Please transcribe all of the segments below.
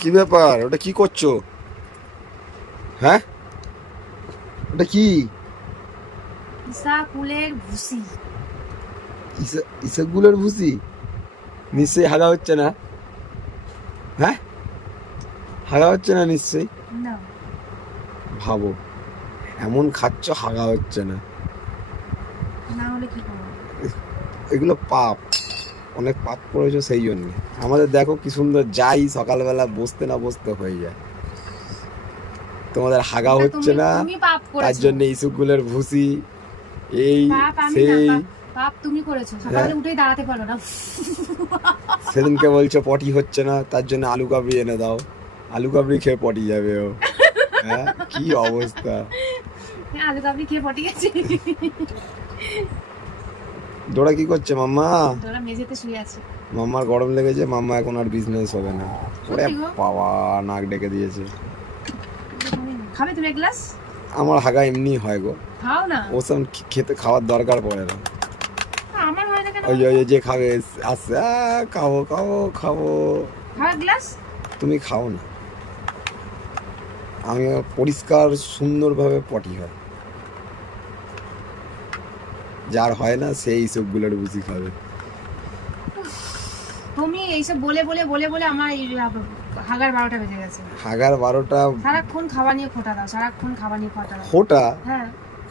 কি ব্যাপার? ওটা কি করছ? হ্যাঁ? ওটা কি? ভুসি। ইসা ভুসি? নিশ্চয়ই হাগা হচ্ছে না। হ্যাঁ? হাগা হচ্ছে না নিশ্চয়ই? না। ভাবো এমন খাচ্ছ হাগা হচ্ছে না। এগুলো পাপ। অনেক পাপ করেছ সেই জন্য। আমাদের দেখো কি সুন্দর যাই সকালবেলা বসতে না বসতে হয়ে যায়। তোমাদের হাগা হচ্ছে না তার জন্য ইসুগুলের ভুসি এই সেই পাপ- পাপ তুমি করেছ। সকালে হ্যাঁ। উঠেই দাঁড়াতে পারো না। সেদিনকে বলছো পটি হচ্ছে না তার জন্য আলু কাবড়ি এনে দাও। আলু কাবড়ি খেয়ে পটি যাবে ও। হ্যাঁ কি অবস্থা। হ্যাঁ, আলু কাবলি খেয়ে পটি গেছে। ডোরা কি করছে মাম্মা? তোরা মেঝেতে শুয়ে আছে। মাম্মার গরম লেগেছে মাম্মা এখন আর বিজনেস হবে না। ওরে? বাবা নাক ডেকে দিয়েছে। খাবে তুমি এক গ্লাস আমার হাগা এমনি হয় গো। খাও না। ওসব খেতে খাওয়ার দরকার পড়ে না। আমার হয় না কেন? ওই যে- ওই যে খাবে আসছে "আ, খাব খাব খাব। খাও গ্লাস তুমি খাও না। আমি পরিষ্কার সুন্দরভাবে পটি হয়। যার হয় না সেই সবগুলোর বুঝি খাবে। তুমি এইসব বলে বলে বলে বলে আমার এই হাগার বারোটা বেজে গেছে। হাগার বারোটা সারাক্ষণ খাওয়া নিয়ে খোটা দাও সারাক্ষণ খাওয়া নিয়ে খোটা খোটা? হ্যাঁ।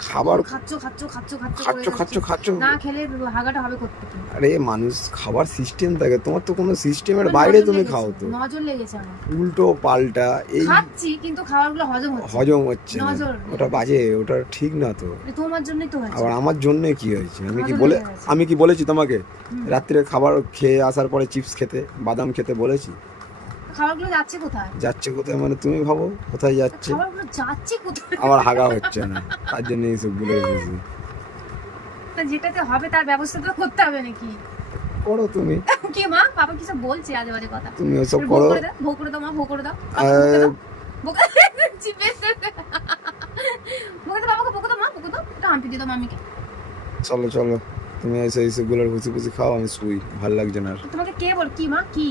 খাবার খাচ্ছ খাচ্ছ খাচ্ছ খাচ্ছ খাচ্ছ খাচ্ছ খাচ্ছ। না খেলে হাগাটা হবে করতে আরে মানুষ খাবার সিস্টেম থাকে। তোমার তো কোনো সিস্টেমের বাইরে তুমি খাও তো। নজর লেগেছে আমার। উল্টো পাল্টা এই খাচ্ছি কিন্তু খাবারগুলো হজম হচ্ছে হজম হচ্ছে নজর। ওটা বাজে ওটা ঠিক না তো। তোমার জন্যই তো হয়েছে। আবার আমার জন্য কি হয়েছে? আমি কি বলে আমি কি বলেছি তোমাকে? রাত্রে খাবার খেয়ে আসার পরে চিপস খেতে বাদাম খেতে বলেছি? খাবারগুলো যাচ্ছে কোথায়? যাচ্ছে কোথায় মানে তুমি ভাবো কোথায় যাচ্ছে? খাবারগুলো যাচ্ছে কোথায়? আমার হাগা হচ্ছে না তার জন্য বুঝি তা যেটাতে হবে তার ব্যবস্থা তো করতে হবে নাকি? করো তুমি। কি মা? বাবা কিছু বলছে আজে বাজে কথা। তুমি ওসব করো। ভোগ করে দাও মা ভোগ করে দাও। আহ, ভোগ করে দাও। চিপে ভোগ দাও বাবাকে ভোগ দাও মা ভোগ দাও। এটা আন্টি দিয়ে দাও মামিকে। চলো চলো। তুমি এসে গুলোর খাও আমি শুই। ভালো লাগছে না তোমাকে কে বল কি মা? কি?